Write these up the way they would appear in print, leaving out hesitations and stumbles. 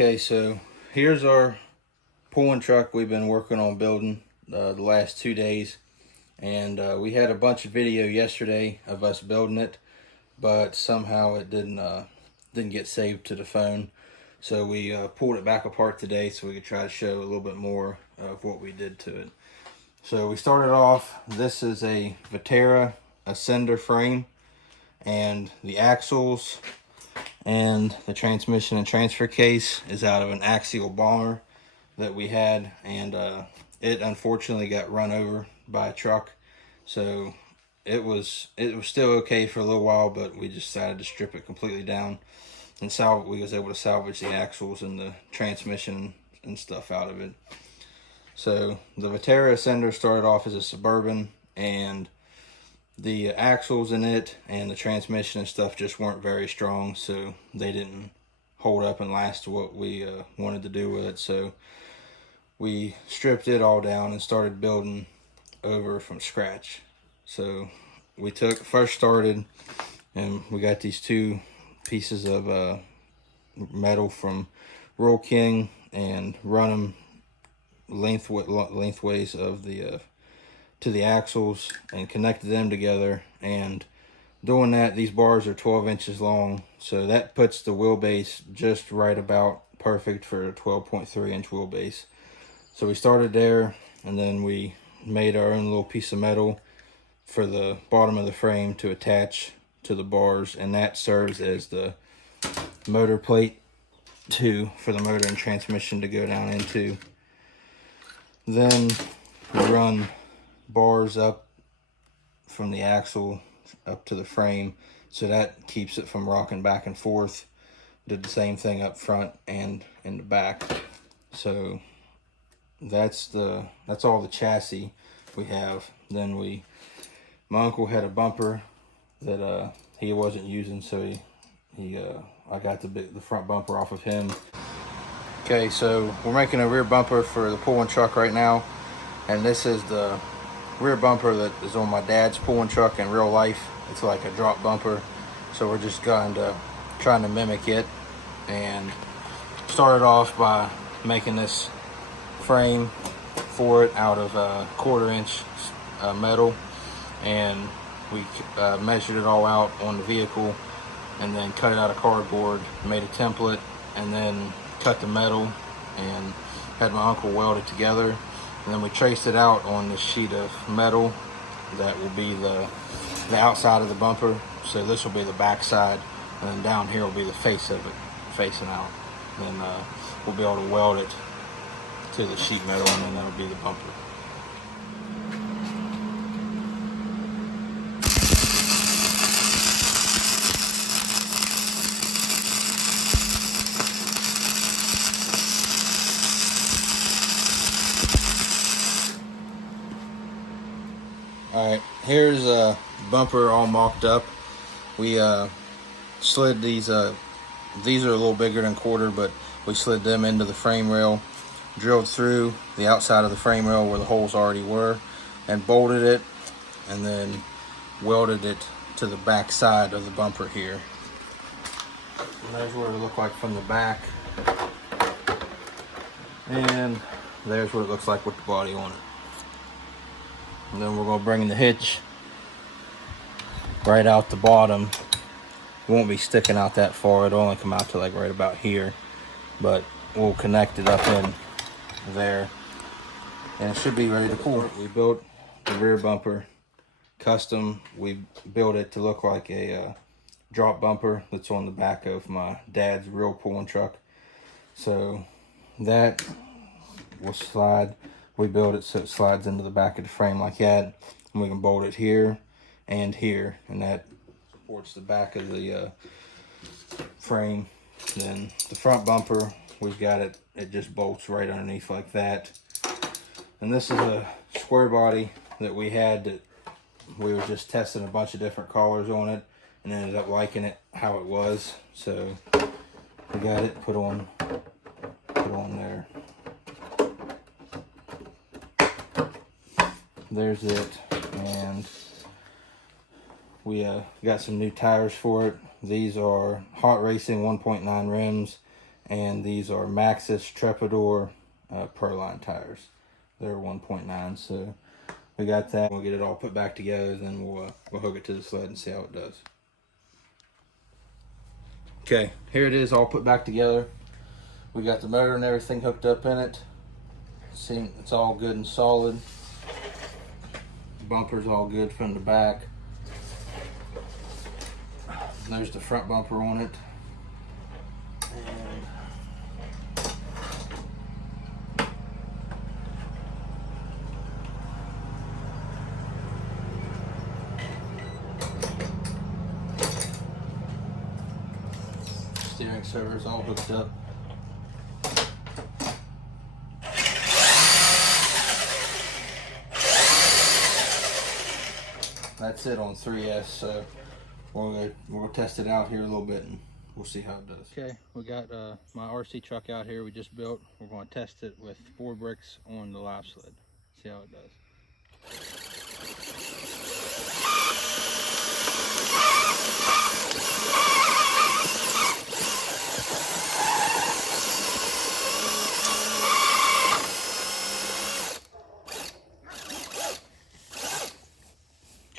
Okay, so here's our pulling truck we've been working on building the last 2 days. And we had a bunch of video yesterday of us building it, but somehow it didn't get saved to the phone. So we pulled it back apart today so we could try to show a little bit more of what we did to it. So we started off, this is a Vetera Ascender frame, and the axles and the transmission and transfer case is out of an axial bomber that we had, and it unfortunately got run over by a truck. So it was still okay for a little while, but we just decided to strip it completely down, and we was able to salvage the axles and the transmission and stuff out of it. So the Vetera Ascender started off as a Suburban, and the axles in it and the transmission and stuff just weren't very strong, so they didn't hold up and last to what we wanted to do with it. So we stripped it all down and started building over from scratch. So we first started, and we got these two pieces of metal from Roll King and run them lengthways of the to the axles and connected them together. And doing that, these bars are 12 inches long, so that puts the wheelbase just right about perfect for a 12.3 inch wheelbase. So we started there, and then we made our own little piece of metal for the bottom of the frame to attach to the bars, and that serves as the motor plate for the motor and transmission to go down into. Then we run bars up from the axle up to the frame, so that keeps it from rocking back and forth. Did the same thing up front and in the back. So that's all the chassis we have. Then my uncle had a bumper that he wasn't using, so I got the front bumper off of him. Okay, so we're making a rear bumper for the pulling truck right now, and this is the rear bumper that is on my dad's pulling truck in real life. It's like a drop bumper, so we're just trying to mimic it. And started off by making this frame for it out of 1/4 inch metal, and we measured it all out on the vehicle, and then cut it out of cardboard, made a template, and then cut the metal and had my uncle weld it together. And then we traced it out on this sheet of metal that will be the outside of the bumper. So this will be the back side, and then down here will be the face of it facing out. Then we'll be able to weld it to the sheet metal, and then that'll be the bumper. Alright, here's a bumper all mocked up. We slid these are a little bigger than 1/4, but we slid them into the frame rail, drilled through the outside of the frame rail where the holes already were, and bolted it, and then welded it to the back side of the bumper here. And there's what it looked like from the back, and there's what it looks like with the body on it. And then we're going to bring the hitch right out the bottom. It won't be sticking out that far. It'll only come out to like right about here. But we'll connect it up in there, and it should be ready to pull. We built the rear bumper custom. We built it to look like a drop bumper that's on the back of my dad's real pulling truck. So that will slide. We build it so it slides into the back of the frame like that, and we can bolt it here, and that supports the back of the frame. Then the front bumper, we've got it just bolts right underneath like that. And this is a square body that we had that we were just testing a bunch of different colors on it, and ended up liking it how it was. So we got it put on there. There's it, and we got some new tires for it. These are Hot Racing 1.9 rims, And these are Maxxis Trepador Perline tires. They're 1.9, so we got that. We'll get it all put back together, then we'll hook it to the sled and see how it does. Okay, here it is all put back together. We got the motor and everything hooked up in it. See, it's all good and solid. Bumper's all good from the back. There's the front bumper on it. And steering server is all hooked up. That's it on 3S, so we'll test it out here a little bit and we'll see how it does. Okay, we got my RC truck out here we just built. We're going to test it with 4 bricks on the live sled. See how it does.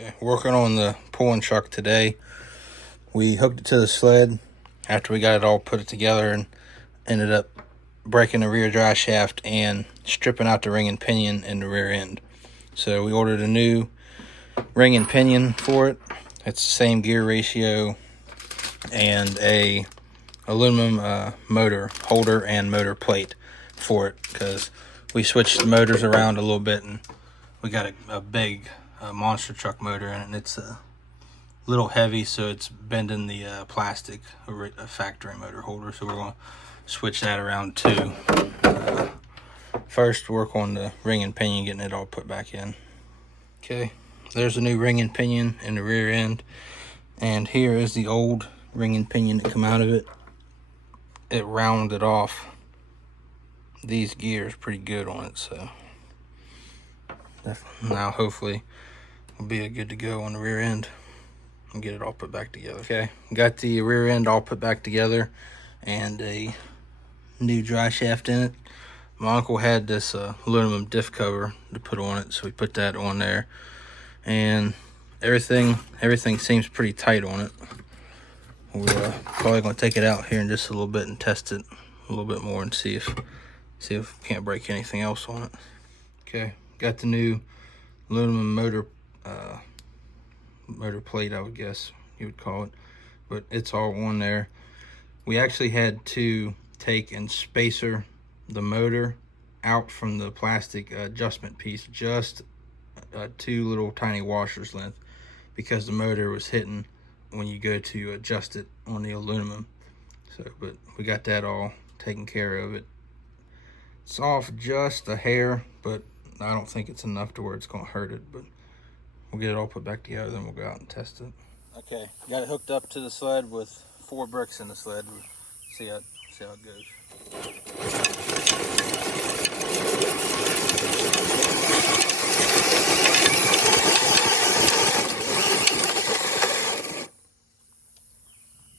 Okay, working on the pulling truck today. We hooked it to the sled after we got it all put it together and ended up breaking the rear drive shaft and stripping out the ring and pinion in the rear end. So we ordered a new ring and pinion for it. It's the same gear ratio and a aluminum motor holder and motor plate for it, because we switched the motors around a little bit and we got a big monster truck motor in it, and it's a little heavy, so it's bending the plastic factory motor holder, so we're going to switch that around too. First work on the ring and pinion, getting it all put back in. Okay, there's a new ring and pinion in the rear end, and here is the old ring and pinion that come out of it. It rounded off these gears pretty good on it, so now hopefully we'll be good to go on the rear end and get it all put back together. Okay, got the rear end all put back together and a new dry shaft in it. My uncle had this aluminum diff cover to put on it, so we put that on there, and everything seems pretty tight on it. We're probably going to take it out here in just a little bit and test it a little bit more and see if we can't break anything else on it. Okay, got the new aluminum motor plate, I would guess you would call it, but it's all on there. We actually had to take and spacer the motor out from the plastic adjustment piece, just 2 little tiny washers length, because the motor was hitting when you go to adjust it on the aluminum. So, but we got that all taken care of. It's off just a hair, but I don't think it's enough to where it's going to hurt it, but we'll get it all put back together, then we'll go out and test it. Okay, got it hooked up to the sled with 4 bricks in the sled. We'll see how it goes.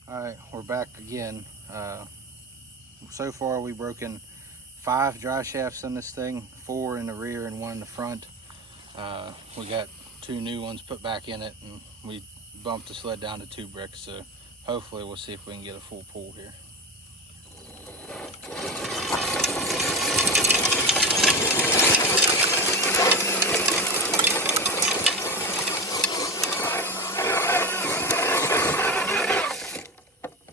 All right, we're back again. So far we've broken 5 drive shafts in this thing, 4 in the rear and 1 in the front. We got 2 new ones put back in it, and we bumped the sled down to 2 bricks, so hopefully we'll see if we can get a full pull here.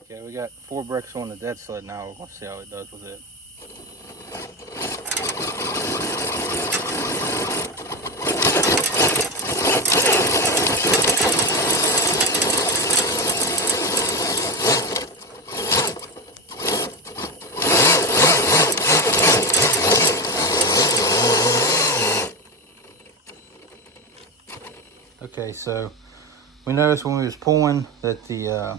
Okay, we got 4 bricks on the dead sled now. We're going to see how it does with it. Okay, so we noticed when we was pulling that the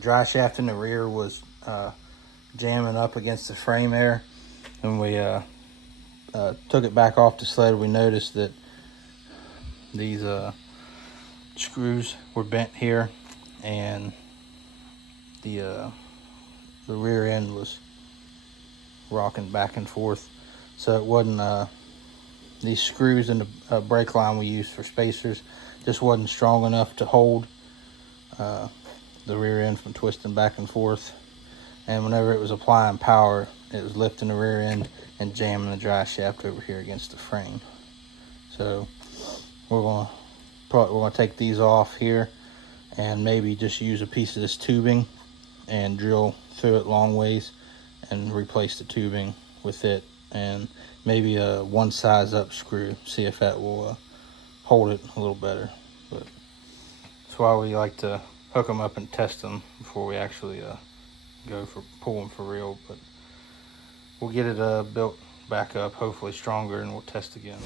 dry shaft in the rear was jamming up against the frame there. When we took it back off the sled, we noticed that these screws were bent here, and the rear end was rocking back and forth. So it wasn't, these screws in the brake line we used for spacers just wasn't strong enough to hold the rear end from twisting back and forth. And whenever it was applying power, it was lifting the rear end and jamming the drive shaft over here against the frame. So we're gonna take these off here and maybe just use a piece of this tubing and drill through it long ways and replace the tubing with it, and maybe a one size up screw, see if that will hold it a little better. But that's why we like to hook them up and test them before we actually go for pull them for real. But we'll get it built back up, hopefully stronger, and we'll test again.